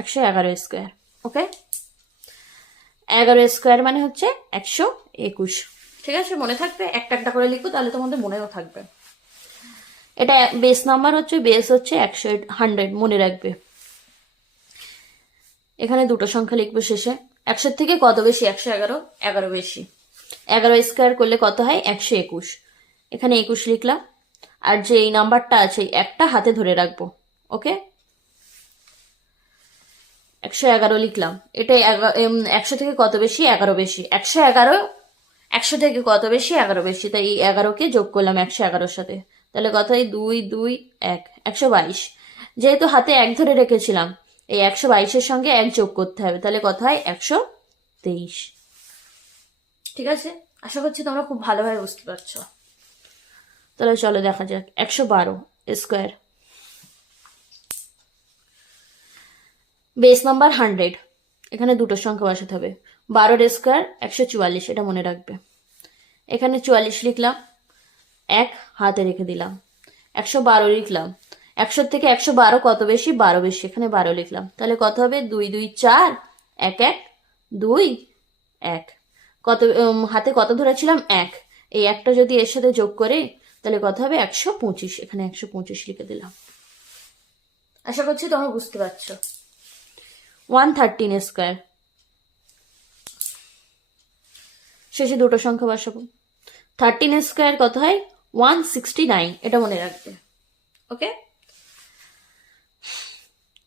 111 square. ওকে, 11 square মানে হচ্ছে 121। ঠিক আছে, মনে থাকবে, একটা একটা করে লিখবো তাহলে তোমাদের মনেও থাকবে। এটা বেস নাম্বার হচ্ছে, বেস হচ্ছে 100 মনে রাখবে। এখানে দুটো সংখ্যা লিখবো শেষে। 100 থেকে কত বেশি? 111, 11 বেশি। 11 স্কোয়ার করলে কত হয়? 121। এখানে 21 লিখলাম, আর যে এই নাম্বারটা আছে একটা হাতে ধরে রাখবো। ওকে, 111 লিখলাম। এটা 100 থেকে কত বেশি? 11 বেশি। 111, 100 থেকে কত বেশি? 11 বেশি, তাই এই 11কে যোগ করলাম 111-র সাথে। তাহলে কত হয়? 2 2 1, 122। যেহেতু হাতে 1 ধরে রেখেছিলাম, এই 122-এর সঙ্গে 1 যোগ করতে হবে, তাহলে কত হয়? 123। ঠিক আছে, আশা করছি তোমরা খুব ভালোভাবে বুঝতে পারছো। তাহলে চলো দেখা যাক। 112 স্কোয়ার, বেস নাম্বার 100, এখানে দুটো সংখ্যা বসাতে হবে। 12 স্কোয়ার 144, এটা মনে রাখবে। এখানে 44 লিখলাম, 1 হাতে রেখে দিলাম। 112 লিখলাম। 100 থেকে 112 কত বেশি? 12 বেশি, এখানে 12 লিখলাম। তাহলে কত হবে? 2 2 4, 1 1 2 1। কত হাতে কত ধরেছিলাম? 1। এই একটা যদি এর সাথে যোগ করে তাহলে কত হবে? 125, এখানে 125 লিখে দিলাম। আশা করছি তোমরা বুঝতে পারছো। 113 স্কোয়ার, শেষে দুটো সংখ্যা বসাবো। 13 স্কোয়ার কত হয়? 169, এটা মনে রাখবে। ওকে,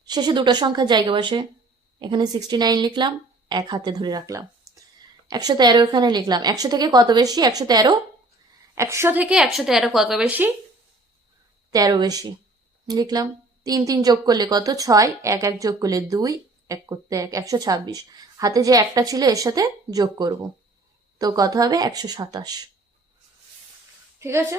শেষে দুটো সংখ্যা জায়গা বসে। এখানে 69 লিখলাম, 1 হাতে ধরে রাখলাম। 113 এখানে লিখলাম। 100 থেকে কত বেশি? 113। 100 থেকে 113 কত বেশি? 13 বেশি লিখলাম। 3 3 যোগ করলে কত? 6। 1 1 যোগ করলে 2, 1 করতে 1, 126। হাতে যে একটা ছিল এর সাথে যোগ করব, তো কত হবে? 127। ঠিক আছে,